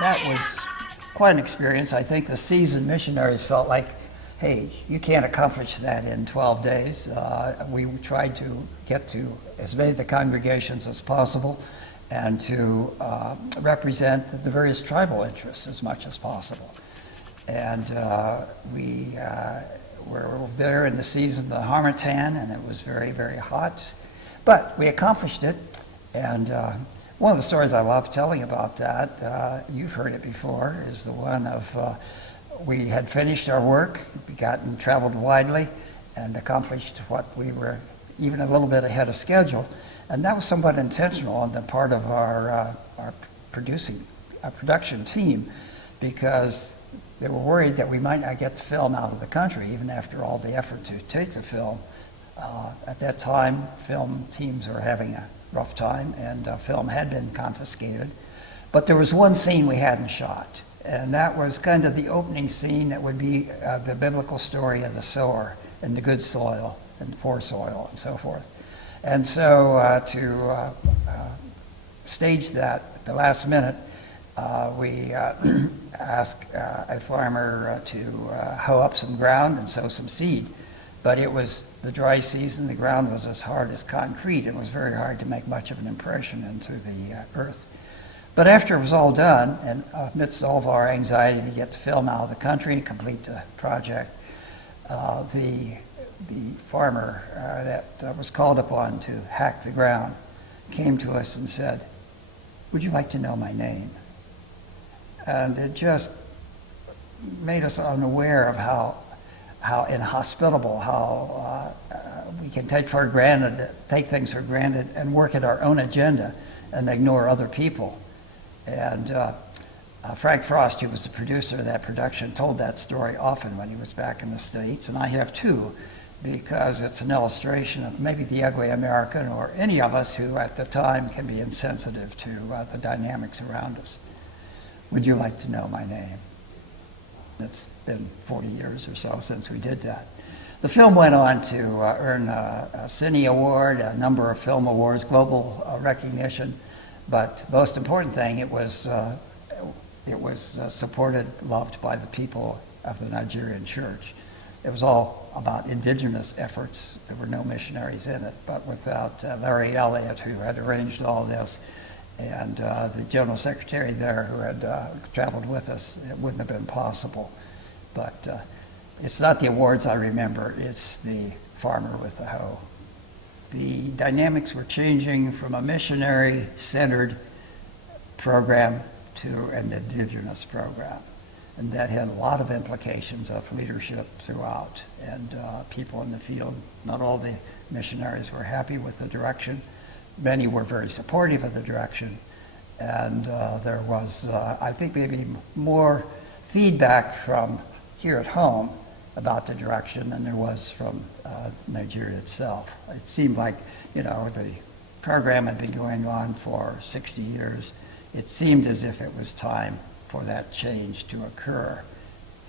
That was quite an experience. I think the seasoned missionaries felt like, hey, you can't accomplish that in 12 days. We tried to get to as many of the congregations as possible and to represent the various tribal interests as much as possible. And we were there in the season of the Harmattan, and it was very, very hot. But we accomplished it. And one of the stories I love telling about that, you've heard it before, is the one of we had finished our work, traveled widely, and accomplished what we were even a little bit ahead of schedule. And that was somewhat intentional on the part of our production team, because they were worried that we might not get the film out of the country, even after all the effort to take the film. At that time, film teams were having a rough time, and film had been confiscated. But there was one scene we hadn't shot, and that was kind of the opening scene that would be the biblical story of the sower and the good soil and the poor soil and so forth. And so to stage that at the last minute, we asked a farmer to hoe up some ground and sow some seed. But it was the dry season, the ground was as hard as concrete. It was very hard to make much of an impression into the earth. But after it was all done, and amidst all of our anxiety to get the film out of the country and complete the project, the farmer that was called upon to hack the ground came to us and said, "Would you like to know my name?" And it just made us unaware of how inhospitable, how we can take things for granted and work at our own agenda and ignore other people. And Frank Frost, who was the producer of that production, told that story often when he was back in the States, and I have too, because it's an illustration of maybe the ugly American or any of us who at the time can be insensitive to the dynamics around us. Would you like to know my name? It's been 40 years or so since we did that. The film went on to earn a Cine Award, a number of film awards, global recognition, but most important thing, it was supported, loved by the people of the Nigerian church. It was all about indigenous efforts. There were no missionaries in it, but without Larry Elliott, who had arranged all this, and the general secretary there who had traveled with us, it wouldn't have been possible. But it's not the awards I remember, it's the farmer with the hoe. The dynamics were changing from a missionary-centered program to an indigenous program. And that had a lot of implications of leadership throughout. And people in the field, not all the missionaries were happy with the direction. Many were very supportive of the direction, and there was, I think, maybe more feedback from here at home about the direction than there was from Nigeria itself. It seemed like, the program had been going on for 60 years. It seemed as if it was time for that change to occur,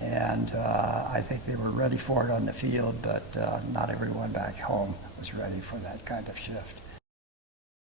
and I think they were ready for it on the field, but not everyone back home was ready for that kind of shift.